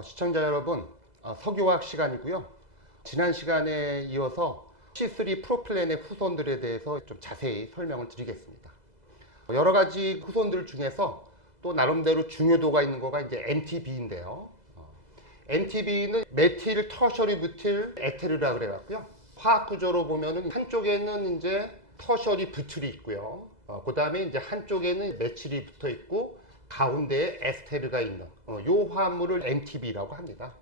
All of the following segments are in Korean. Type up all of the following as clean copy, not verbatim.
시청자 여러분, 석유화학 시간이고요. 지난 시간에 이어서 C3 프로필렌의 후손들에 대해서 좀 자세히 설명을 드리겠습니다. 여러 가지 후손들 중에서 또 나름대로 중요도가 있는 거가 이제 MTB인데요. MTB는 메틸 터셔리 부틸 에테르라 그래갖고요. 화학 구조로 보면은 한쪽에는 이제 터셔리 부틸이 있고요. 그 다음에 이제 한쪽에는 메칠이 붙어 있고 가운데에 에스테르가 있는 요 화합물을 MTB라고 합니다.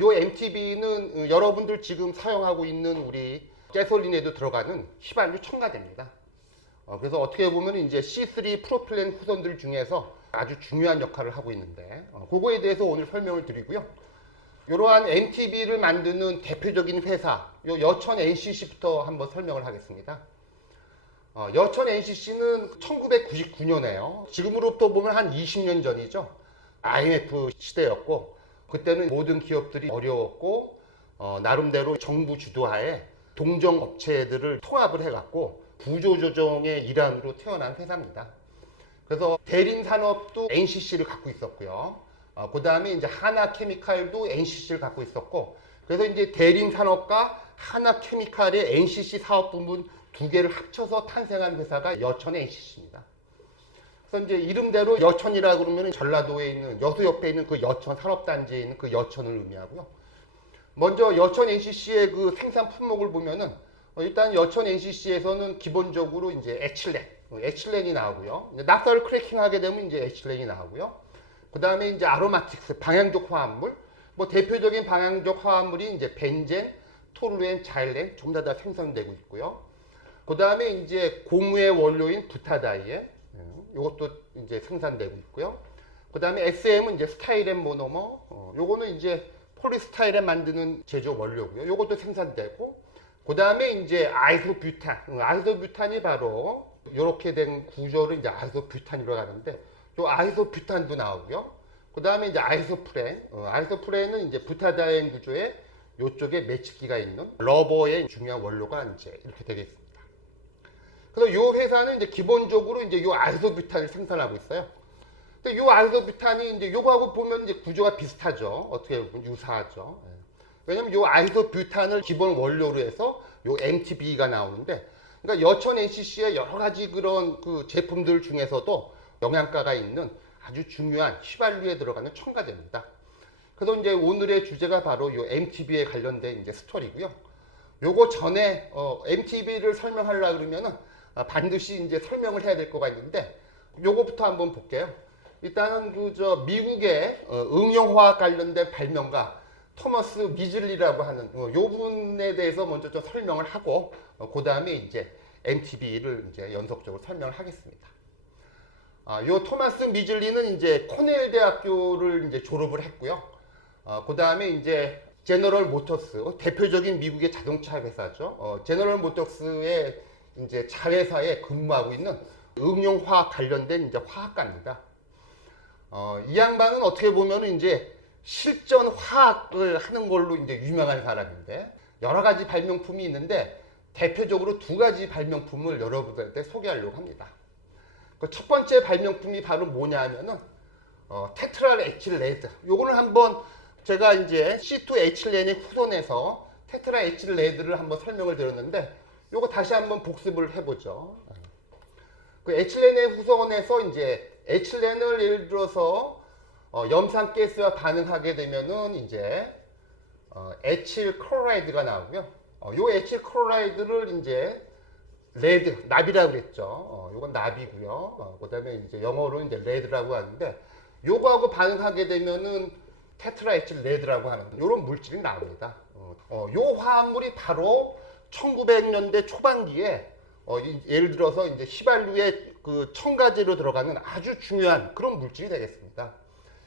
요 MTB는 여러분들 지금 사용하고 있는 우리 가솔린에도 들어가는 휘발유 첨가제입니다. 그래서 어떻게 보면 이제 C3 프로필렌 후손들 중에서 아주 중요한 역할을 하고 있는데 그거에 대해서 오늘 설명을 드리고요. 이러한 MTB를 만드는 대표적인 회사 요 여천 NCC부터 한번 설명을 하겠습니다. 여천 NCC는 1999년에요. 지금으로부터 보면 한 20년 전이죠. IMF 시대였고 그때는 모든 기업들이 어려웠고 나름대로 정부 주도하에 동정업체들을 통합을 해갖고 구조조정의 일환으로 태어난 회사입니다. 그래서 대림산업도 NCC를 갖고 있었고요. 그 다음에 이제 하나케미칼도 NCC를 갖고 있었고 그래서 이제 대림산업과 하나케미칼의 NCC 사업 부문 두 개를 합쳐서 탄생한 회사가 여천 NCC입니다. 그래서 이제 이름대로 여천이라 그러면 전라도에 있는 여수 옆에 있는 그 여천 산업단지에 있는 그 여천을 의미하고요. 먼저 여천 NCC의 그 생산 품목을 보면은 일단 여천 NCC에서는 기본적으로 이제 에틸렌이 나오고요. 납사를 크래킹하게 되면 이제 에틸렌이 나오고요. 그 다음에 이제 아로마틱스 방향족 화합물, 뭐 대표적인 방향족 화합물이 이제 벤젠, 토루엔, 자일렌 전부 다 생산되고 있고요. 그 다음에 이제 고무의 원료인 부타다이에 이것도 이제 생산되고 있고요. 그 다음에 SM은 이제 스타일렌 모노머, 요거는 이제 폴리스타일렌 만드는 제조 원료고요. 요것도 생산되고, 그 다음에 이제 아이소뷰탄이 바로 이렇게 된 구조를 이제 아이소뷰탄이라고 하는데, 요 아이소뷰탄도 나오고요. 그 다음에 이제 아이소프렌은 이제 부타다이엔 구조에 요쪽에 매치기가 있는 러버의 중요한 원료가 이제 이렇게 되겠습니다. 그래서 이 회사는 이제 기본적으로 이제 이 아이소뷰탄을 생산하고 있어요. 근데 이 아이소뷰탄이 이제 요거하고 보면 이제 구조가 비슷하죠. 어떻게 보면 유사하죠. 왜냐면 이 아이소뷰탄을 기본 원료로 해서 요 MTB가 나오는데, 그러니까 여천 NCC의 여러 가지 그런 그 제품들 중에서도 영양가가 있는 아주 중요한 휘발유에 들어가는 첨가제입니다. 그래서 이제 오늘의 주제가 바로 이 MTB에 관련된 이제 스토리고요. 요거 전에 MTB를 설명하려고 그러면은 반드시 이제 설명을 해야 될 거가 있는데 요거부터 한번 볼게요. 일단은 미국의 응용화학 관련된 발명가 토머스 미즐리라고 하는 요 분에 대해서 먼저 좀 설명을 하고 그 다음에 이제 MTB를 이제 연속적으로 설명을 하겠습니다. 요 토마스 미즐리는 이제 코넬 대학교를 이제 졸업을 했고요. 그 다음에 이제 제너럴 모터스 대표적인 미국의 자동차 회사죠. 제너럴 모터스의 이제 자회사에 근무하고 있는 응용화학 관련된 이제 화학가입니다. 이 양반은 어떻게 보면 이제 실전 화학을 하는 걸로 이제 유명한 사람인데 여러 가지 발명품이 있는데 대표적으로 두 가지 발명품을 여러분들한테 소개하려고 합니다. 그 첫 번째 발명품이 바로 뭐냐 하면은 테트랄 에틸레드. 요거는 한번 제가 이제 C2H렌의 후손에서 테트라 에틸레드를 한번 설명을 드렸는데 요거 다시 한번 복습을 해보죠. 그 에틸렌의 후손에서 이제 에틸렌을 예를 들어서 염산가스와 반응하게 되면은 이제 에틸 클로라이드가 나오고요. 요 에틸 클로라이드를 이제 레드, 납이라고 그랬죠. 요건 납이고요. 그 다음에 이제 영어로 이제 레드라고 하는데 요거하고 반응하게 되면은 테트라에틸레드라고 하는 이런 물질이 나옵니다. 요 화합물이 바로 1900년대 초반기에 예를 들어서 이제 휘발유의 그 첨가제로 들어가는 아주 중요한 그런 물질이 되겠습니다.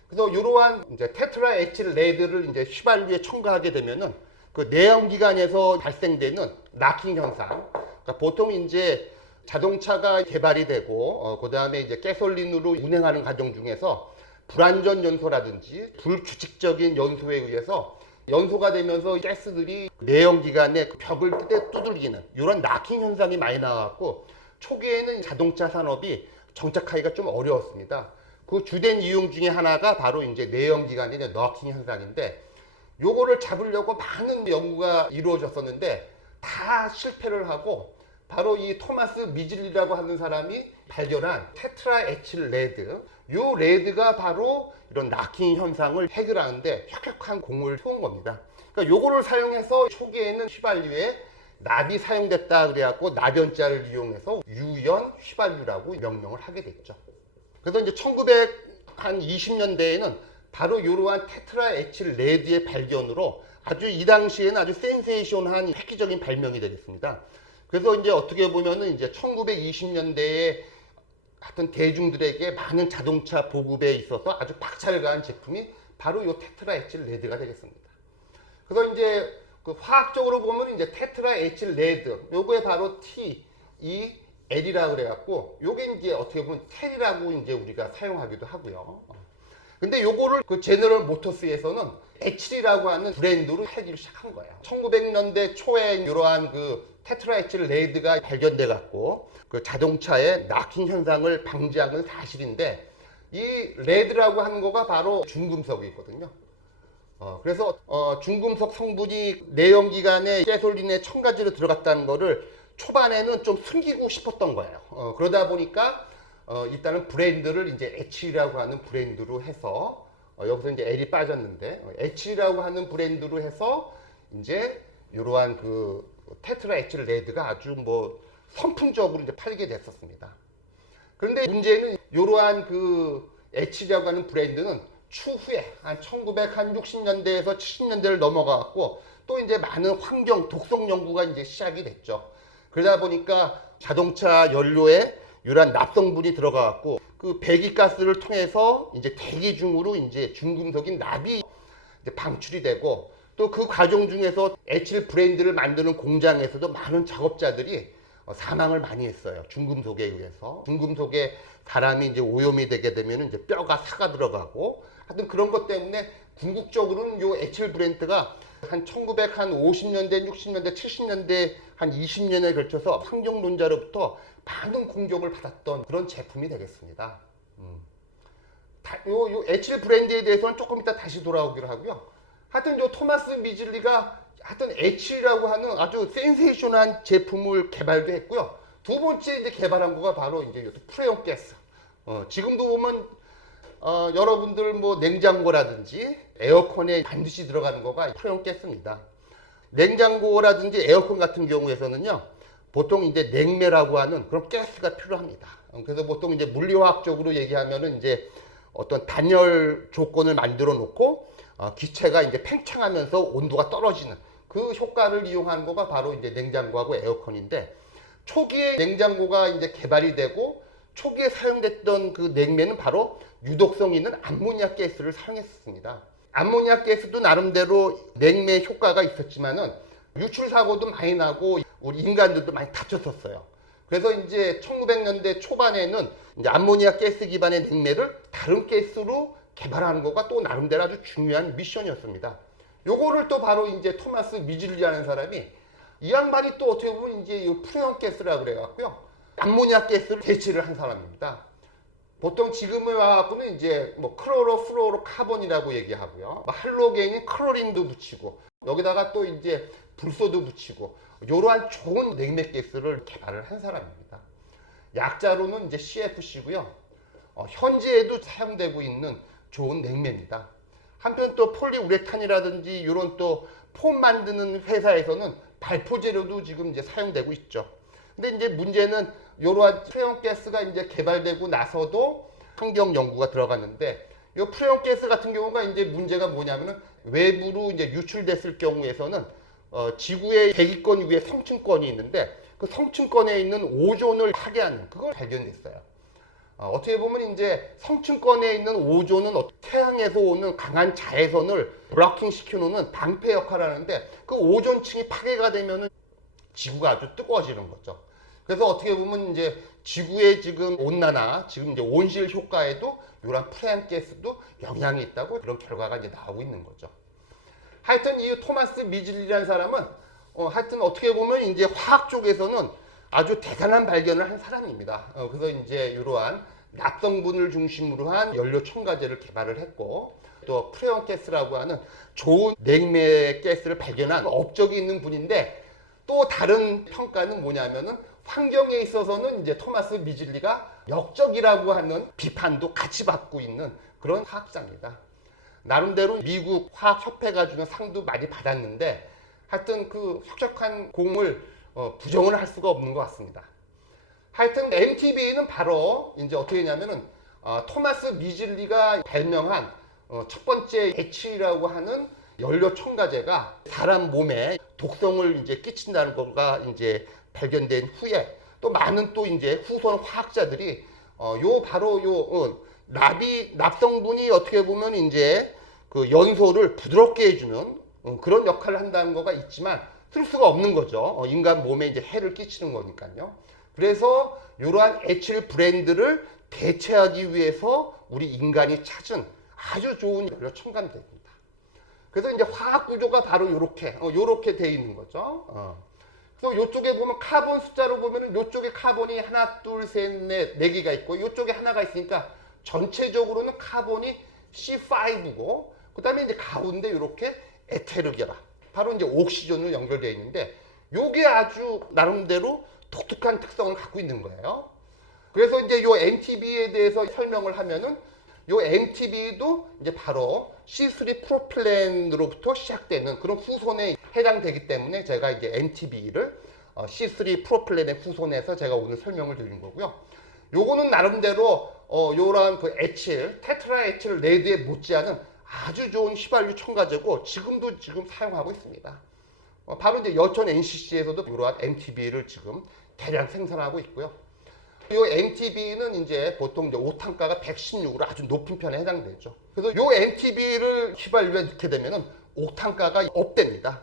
그래서 이러한 이제 테트라에틸레드를 이제 휘발유에 첨가하게 되면은 그 내연기관에서 발생되는 락킹 현상. 그러니까 보통 이제 자동차가 개발이 되고 그 다음에 이제 가솔린으로 운행하는 과정 중에서 불완전 연소라든지 불규칙적인 연소에 의해서 연소가 되면서 가스들이 내연기관의 벽을 두들기는 이런 락킹 현상이 많이 나왔고 초기에는 자동차 산업이 정착하기가 좀 어려웠습니다. 그 주된 이용 중에 하나가 바로 이제 내연기관의 너킹 현상인데, 요거를 잡으려고 많은 연구가 이루어졌었는데 다 실패를 하고, 바로 이 토마스 미즐리라고 하는 사람이 발견한 테트라에틸 레드, 요 레드가 바로 이런 나킹 현상을 해결하는데 혁혁한 공을 세운 겁니다. 그러니까 요거를 사용해서 초기에는 휘발유에 납이 사용됐다 그래갖고 나변자를 이용해서 유연 휘발유라고 명명을 하게 됐죠. 그래서 이제 1920년대에는 바로 이러한 테트라에틸 레드의 발견으로 아주 이 당시에는 아주 센세이션한 획기적인 발명이 되겠습니다. 그래서 이제 어떻게 보면은 이제 1920년대에 하여튼 대중들에게 많은 자동차 보급에 있어서 아주 박차를 가한 제품이 바로 이 테트라에틸 레드가 되겠습니다. 그래서 이제 그 화학적으로 보면 이제 테트라에틸 레드, 요거에 바로 T, E, L이라고 그래갖고 요게 이제 어떻게 보면 텔이라고 이제 우리가 사용하기도 하고요. 근데 요거를 그 제너럴 모터스에서는 H이라고 하는 브랜드로 팔기를 시작한 거예요. 1900년대 초에 이러한 그 테트라에틸 레드가 발견돼 갖고 그 자동차의 나킹 현상을 방지하는 사실인데, 이 레드라고 하는 거가 바로 중금속이거든요. 그래서 중금속 성분이 내연기관에 가솔린에 첨가지로 들어갔다는 거를 초반에는 좀 숨기고 싶었던 거예요. 그러다 보니까 일단은 브랜드를 이제 H라고 하는 브랜드로 해서, 여기서 이제 L이 빠졌는데 H라고 하는 브랜드로 해서 이제 이러한 그 테트라에틸 레드가 아주 뭐 선풍적으로 이제 팔게 됐었습니다. 그런데 문제는 이러한 그 H라고 하는 브랜드는 추후에 한 1960년대에서 70년대를 넘어가갖고 또 이제 많은 환경 독성 연구가 이제 시작이 됐죠. 그러다 보니까 자동차 연료에 이러한 납성분이 들어가갖고 그 배기가스를 통해서 이제 대기 중으로 이제 중금속인 납이 이제 방출이 되고, 또 그 과정 중에서 에틸 브랜드를 만드는 공장에서도 많은 작업자들이 사망을 많이 했어요. 중금속에 의해서. 중금속에 사람이 이제 오염이 되게 되면 이제 뼈가 사가 들어가고, 하여튼 그런 것 때문에 궁극적으로는 요 에틸 브랜드가 한 1950년대, 60년대, 70년대 한 20년에 걸쳐서 환경론자로부터 많은 공격을 받았던 그런 제품이 되겠습니다. 요 에틸 브랜드에 대해서는 조금 이따 다시 돌아오기로 하고요. 하여튼 요 토마스 미즐리가 하여튼 에틸이라고 하는 아주 센세이션한 제품을 개발도 했고요. 두 번째 이제 개발한 거가 바로 이제 프레온 가스. 지금도 보면 여러분들 뭐 냉장고라든지 에어컨에 반드시 들어가는 거가 프레온 가스입니다. 냉장고라든지 에어컨 같은 경우에서는요, 보통 이제 냉매라고 하는 그런 가스가 필요합니다. 그래서 보통 이제 물리화학적으로 얘기하면은 이제 어떤 단열 조건을 만들어 놓고 기체가 이제 팽창하면서 온도가 떨어지는 그 효과를 이용하는 거가 바로 이제 냉장고하고 에어컨인데, 초기에 냉장고가 이제 개발이 되고 초기에 사용됐던 그 냉매는 바로 유독성 있는 암모니아 가스를 사용했습니다. 암모니아 가스도 나름대로 냉매 효과가 있었지만은 유출 사고도 많이 나고 우리 인간들도 많이 다쳤었어요. 그래서 이제 1900년대 초반에는 이제 암모니아 가스 기반의 냉매를 다른 가스로 개발하는 거가 또 나름대로 아주 중요한 미션이었습니다. 요거를 또 바로 이제 토마스 미즐리라는 사람이, 이 양반이 또 어떻게 보면 이제 이 프레온 가스라고 그래갖고요, 암모니아 가스를 대체를 한 사람입니다. 보통 지금에 와갖고는 이제 뭐 크로로 플로로 카본이라고 얘기하고요, 할로겐인 클로린도 붙이고 여기다가 또 이제 불소도 붙이고 이러한 좋은 냉매 가스를 개발을 한 사람입니다. 약자로는 이제 CFC고요. 현재에도 사용되고 있는 좋은 냉매입니다. 한편 또 폴리우레탄이라든지 이런 또 폼 만드는 회사에서는 발포 재료도 지금 이제 사용되고 있죠. 근데 이제 문제는 이러한 프레온 가스가 이제 개발되고 나서도 환경 연구가 들어갔는데, 이 프레온 가스 같은 경우가 이제 문제가 뭐냐면은 외부로 이제 유출됐을 경우에서는 지구의 대기권 위에 성층권이 있는데 그 성층권에 있는 오존을 파괴하는 그걸 발견했어요. 어떻게 보면 이제 성층권에 있는 오존은 태양에서 오는 강한 자외선을 블로킹 시켜놓는 방패 역할을 하는데, 그 오존층이 파괴가 되면은 지구가 아주 뜨거워지는 거죠. 그래서 어떻게 보면 이제 지구의 지금 온난화, 지금 이제 온실 효과에도 이런 프레온 가스도 영향이 있다고 그런 결과가 이제 나오고 있는 거죠. 하여튼 이 토마스 미즐리라는 사람은 하여튼 어떻게 보면 이제 화학 쪽에서는 아주 대단한 발견을 한 사람입니다. 그래서 이제 이러한 납성분을 중심으로 한 연료 첨가제를 개발을 했고, 또 프레온 가스라고 하는 좋은 냉매 가스를 발견한 업적이 있는 분인데, 또 다른 평가는 뭐냐면은 환경에 있어서는 이제 토마스 미즐리가 역적이라고 하는 비판도 같이 받고 있는 그런 화학자입니다. 나름대로 미국 화학협회가 주는 상도 많이 받았는데, 하여튼 그 혁혁한 공을 부정을 할 수가 없는 것 같습니다. 하여튼 MTBE는 바로 이제 어떻게 되냐면은 토마스 미즐리가 발명한 첫 번째 에칠이라고 하는 연료 첨가제가 사람 몸에 독성을 이제 끼친다는 거가 이제 발견된 후에, 또 많은 또 이제 후손 화학자들이 바로 납성분이 어떻게 보면 이제 그 연소를 부드럽게 해주는 그런 역할을 한다는 거가 있지만 쓸 수가 없는 거죠. 인간 몸에 이제 해를 끼치는 거니까요. 그래서 이러한 에칠 브랜드를 대체하기 위해서 우리 인간이 찾은 아주 좋은 연료 첨가제입니다. 그래서 이제 화학 구조가 바로 요렇게 돼 있는 거죠. 그래서 이쪽에 보면 카본 숫자로 보면은 이쪽에 카본이 하나, 둘, 셋, 넷, 네 개가 있고, 이쪽에 하나가 있으니까 전체적으로는 카본이 C5고, 그 다음에 이제 가운데 이렇게 에테르 결합, 바로 이제 옥시전으로 연결되어 있는데, 요게 아주 나름대로 독특한 특성을 갖고 있는 거예요. 그래서 이제 요 MTBE에 대해서 설명을 하면은, 요 MTBE도 이제 바로 C3 프로필렌으로부터 시작되는 그런 후손에 해당되기 때문에 제가 이제 MTBE를 C3 프로필렌의 후손에서 제가 오늘 설명을 드린 거고요. 요거는 나름대로 요런 그 에칠, 테트라 에칠 레드에 못지않은 아주 좋은 휘발유 첨가제고, 지금 사용하고 있습니다. 바로 이제 여천 NCC에서도 이러한 MTBE를 지금 대량 생산하고 있고요. 이 MTBE는 이제 보통 이제 오탄가가 116으로 아주 높은 편에 해당되죠. 그래서 이 MTBE를 휘발유에 넣게 되면은 옥탄가가 업됩니다.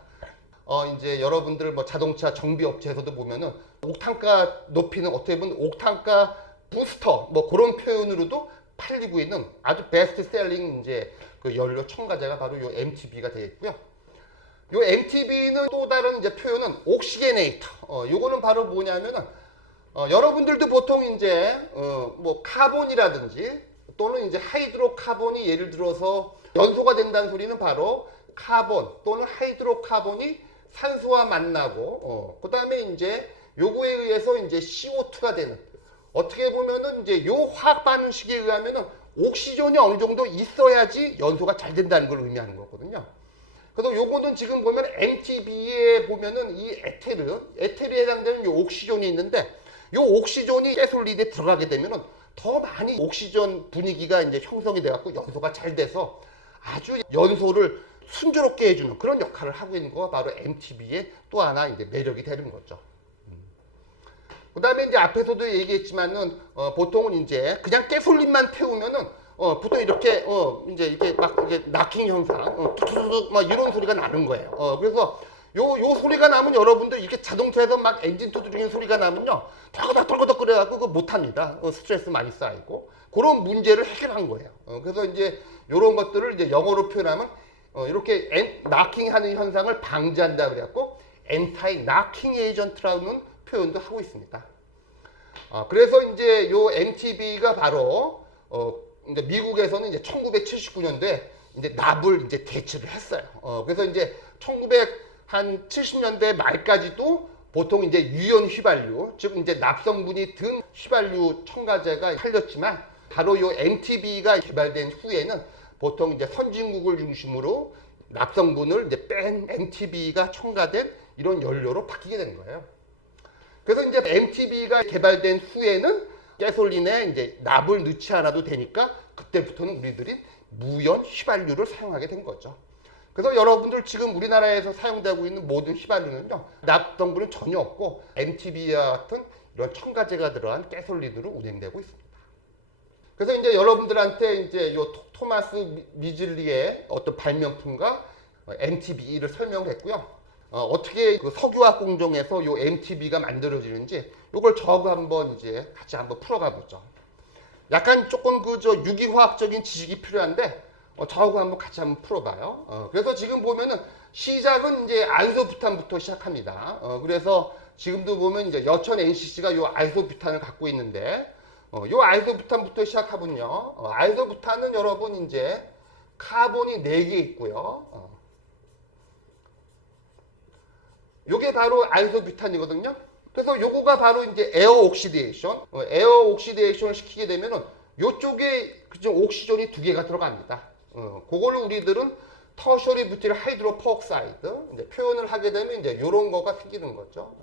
이제 여러분들 뭐 자동차 정비 업체에서도 보면은 옥탄가 높이는 어떻게 보면 옥탄가 부스터 뭐 그런 표현으로도 팔리고 있는 아주 베스트셀링 이제 그 연료 첨가제가 바로 이 MTBE가 되겠고요. 이 MTBE는 또 다른 이제 표현은 옥시게네이터. 요거는 바로 뭐냐면은 여러분들도 보통 이제 뭐 카본이라든지 또는 이제 하이드로카본이 예를 들어서 연소가 된다는 소리는 바로 카본 또는 하이드로카본이 산소와 만나고 그 다음에 이제 요거에 의해서 이제 CO2가 되는, 어떻게 보면은 이제 요 화학 반응식에 의하면은 옥시전이 어느 정도 있어야지 연소가 잘 된다는 걸 의미하는 거거든요. 그래서 요거는 지금 보면 MTBE에 보면은 이 에테르에 해당되는 요 옥시전이 있는데, 요 옥시전이 가솔린에 들어가게 되면은 더 많이 옥시전 분위기가 이제 형성이 돼갖고 연소가 잘 돼서 아주 연소를 순조롭게 해주는 그런 역할을 하고 있는 거가 바로 MTBE의 또 하나 이제 매력이 되는 거죠. 그 다음에 이제 앞에서도 얘기했지만은 보통은 이제 그냥 가솔린만 태우면은 보통 이렇게 이제 이게 막 이게 나킹 현상, 툭툭툭 막 이런 소리가 나는 거예요. 그래서 요 소리가 나면 여러분들 이렇게 자동차에서 막 엔진 두드리는 소리가 나면요, 덜거덕 그래갖고 그거 못합니다. 스트레스 많이 쌓이고 그런 문제를 해결한 거예요. 그래서 이제 요런 것들을 이제 영어로 표현하면 이렇게 나킹하는 현상을 방지한다 그래갖고 엔타이 나킹 에이전트라는 표현도 하고 있습니다. 그래서 이제 요 MTBE가 바로 이제 미국에서는 이제 1979년도에 이제 납을 이제 대체를 했어요. 그래서 이제 1970년대 말까지도 보통 이제 유연 휘발유, 즉 이제 납성분이 든 휘발유 첨가제가 팔렸지만, 바로 요 MTBE가 개발된 후에는 보통 이제 선진국을 중심으로 납성분을 이제 뺀 MTBE가 첨가된 이런 연료로 바뀌게 된 거예요. 그래서 이제 MTBE가 개발된 후에는 가솔린에 이제 납을 넣지 않아도 되니까 그때부터는 우리들이 무연 휘발유를 사용하게 된 거죠. 그래서 여러분들 지금 우리나라에서 사용되고 있는 모든 휘발유는요, 납성분은 전혀 없고 MTBE와 같은 이런 첨가제가 들어간 가솔린으로 운행되고 있습니다. 그래서 이제 여러분들한테 이제 요 토마스 미즐리의 어떤 발명품과 MTBE를 설명했고요. 어떻게 그 석유화학 공정에서 요 MTBE가 만들어지는지 요걸 저하고 한번 이제 같이 한번 풀어가 보죠. 약간 조금 유기화학적인 지식이 필요한데 저하고 한번 같이 한번 풀어봐요. 그래서 지금 보면은 시작은 이제 아이소뷰탄부터 시작합니다. 그래서 지금도 보면 이제 여천 NCC가 요 아이소뷰탄을 갖고 있는데, 요 아이소부탄부터 시작하면요. 아이소부탄은 여러분 이제 카본이 4개 있고요. 요게 바로 아이소뷰탄이거든요. 그래서 요거가 바로 이제 에어 옥시데이션. 에어 옥시데이션을 시키게 되면은 요쪽에 그죠 옥시전이 2개가 들어갑니다. 그거를 우리들은 터셔리 부틸 하이드로 퍼옥사이드 이제 표현을 하게 되면 이제 요런 거가 생기는 거죠.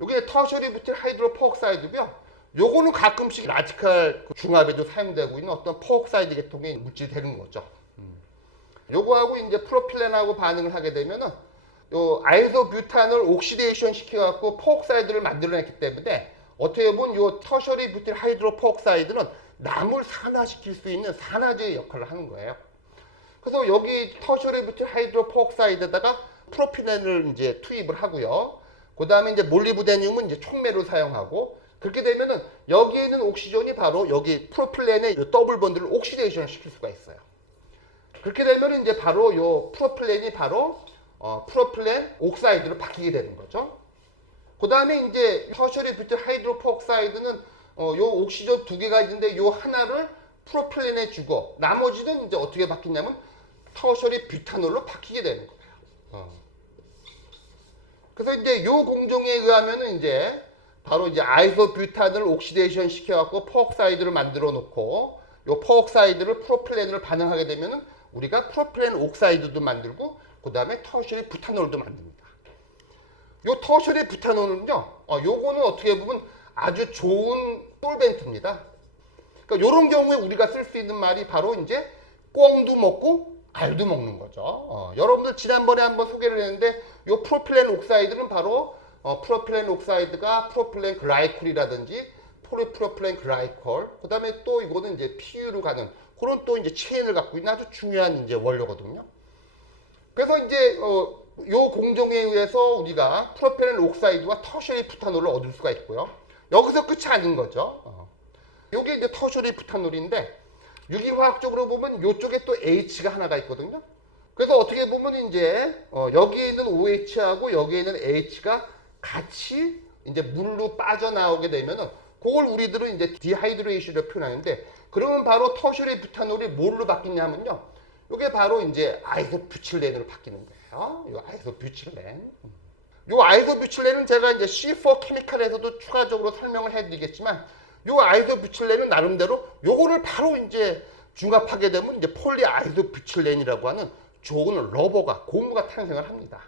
요게 터셔리 부틸 하이드로 퍼옥사이드고요. 요거는 가끔씩 라디칼 중합에도 사용되고 있는 어떤 퍼옥사이드 계통의 물질이 되는 거죠. 요거하고 이제 프로필렌하고 반응을 하게 되면은 요 아이소뷰탄을 옥시데이션 시켜갖고 퍼옥사이드를 만들어냈기 때문에 어떻게 보면 요 터셔리 부틸 하이드로 퍼옥사이드는 남을 산화시킬 수 있는 산화제의 역할을 하는 거예요. 그래서 여기 터셔리 부틸 하이드로 퍼옥사이드에다가 프로필렌을 이제 투입을 하고요. 그 다음에 이제 몰리브데늄은 이제 촉매로 사용하고 그렇게 되면은 여기에 있는 옥시전이 바로 여기 프로필렌의 더블 번들을 옥시데이션을 시킬 수가 있어요. 그렇게 되면 이제 바로 요 프로필렌이 바로 프로필렌 옥사이드로 바뀌게 되는 거죠. 그 다음에 이제 터셔리 부틸 하이드로 퍼옥사이드는 요 옥시전 2개가 있는데 요 하나를 프로필렌에 주고 나머지는 이제 어떻게 바뀌냐면 터셔리 뷰타놀로 바뀌게 되는 거예요. 그래서 이제 요 공정에 의하면은 이제 바로 이제 아이소뷰탄을 옥시데이션 시켜갖고 퍼옥사이드를 만들어 놓고 요 퍼옥사이드를 프로필렌으로 반응하게 되면은 우리가 프로필렌 옥사이드도 만들고 그 다음에 터셔리 부타놀도 만듭니다. 요 터셔리 부타놀은요, 요거는 어떻게 보면 아주 좋은 솔벤트입니다. 그러니까 요런 경우에 우리가 쓸 수 있는 말이 바로 이제 꽁도 먹고 알도 먹는 거죠. 여러분들 지난번에 한번 소개를 했는데 요 프로필렌 옥사이드는 바로 프로필렌 옥사이드가 프로필렌 글라이콜이라든지 폴리프로필렌 글라이콜, 그 다음에 또 이거는 이제 PU로 가는 그런 또 이제 체인을 갖고 있는 아주 중요한 이제 원료거든요. 그래서 이제 요 공정에 의해서 우리가 프로필렌 옥사이드와 터셔리 부타놀을 얻을 수가 있고요. 여기서 끝이 아닌 거죠. 요게 이제 터셔리 부타놀인데 유기화학적으로 보면 요쪽에 또 H가 하나가 있거든요. 그래서 어떻게 보면 이제 여기에 있는 OH하고 여기에 있는 H가 같이 이제 물로 빠져나오게 되면은 그걸 우리들은 이제 디하이드레이션으로 표현하는데 그러면 바로 터셔리 부타놀이 뭘로 바뀌냐면요. 이게 바로 이제 아이소뷰칠렌으로 바뀌는 거예요. 이 아이소뷰칠렌. 이 아이소뷰칠렌은 제가 이제 C4 케미칼에서도 추가적으로 설명을 해드리겠지만 이 아이소뷰칠렌은 나름대로 요거를 바로 이제 중합하게 되면 이제 폴리 아이소뷰칠렌이라고 하는 좋은 러버가 고무가 탄생을 합니다.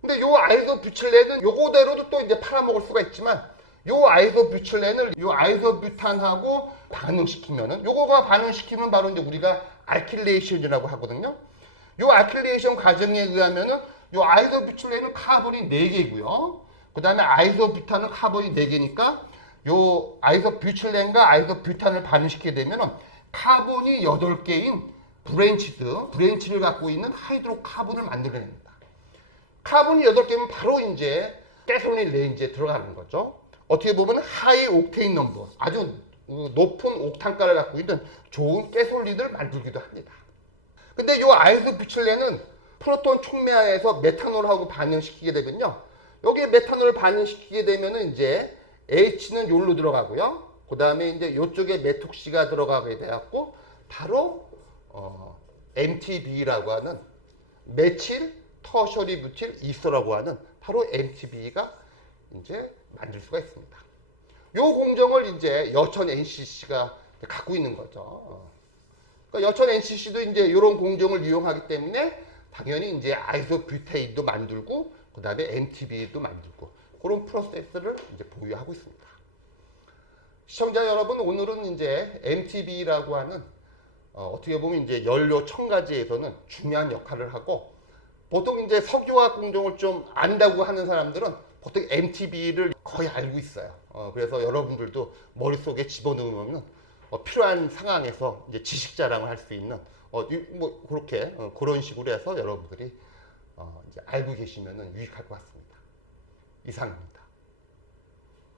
근데 요 아이소뷰칠렌은 요거대로도 또 이제 팔아먹을 수가 있지만 요 아이소뷰칠렌을 요 아이소뷰탄하고 반응시키면은 요거가 반응시키면 바로 이제 우리가 알킬레이션이라고 하거든요. 요 알킬레이션 과정에 의하면은 요 아이소뷰칠렌은 카본이 4개고요. 그 다음에 아이소뷰탄은 카본이 4개니까 요 아이소뷰칠렌과 아이소뷰탄을 반응시키게 되면은 카본이 8개인 브랜치를 갖고 있는 하이드로카본을 만들어냅니다. 카본이 8개면 바로 이제 가솔린 레인지에 들어가는 거죠. 어떻게 보면 하이 옥테인 넘버, 아주 높은 옥탄가를 갖고 있는 좋은 가솔린을 만들기도 합니다. 근데 이 아이소뷰칠렌은 프로톤 촉매하에서 메탄올하고 반응시키게 되면요. 여기에 메탄올을 반응시키게 되면은 이제 H는 요로 들어가고요. 그 다음에 이제 요쪽에 메톡시가 들어가게 되었고 바로 MTB라고 하는 메칠 터셔리 부틸 이스터라고 하는 바로 MTB가 이제 만들 수가 있습니다. 요 공정을 이제 여천 NCC가 갖고 있는 거죠. 그러니까 여천 NCC도 이제 이런 공정을 이용하기 때문에 당연히 이제 아이소뷰테인도 만들고 그 다음에 MTB도 만들고 그런 프로세스를 이제 보유하고 있습니다. 시청자 여러분, 오늘은 이제 MTB라고 하는 어떻게 보면 이제 연료 첨가제에서는 중요한 역할을 하고 보통 이제 석유화학 공정을 좀 안다고 하는 사람들은 보통 MTB를 거의 알고 있어요. 그래서 여러분들도 머릿속에 집어넣으면 필요한 상황에서 이제 지식 자랑을 할 수 있는 뭐 그렇게 그런 식으로 해서 여러분들이 이제 알고 계시면 유익할 것 같습니다. 이상입니다.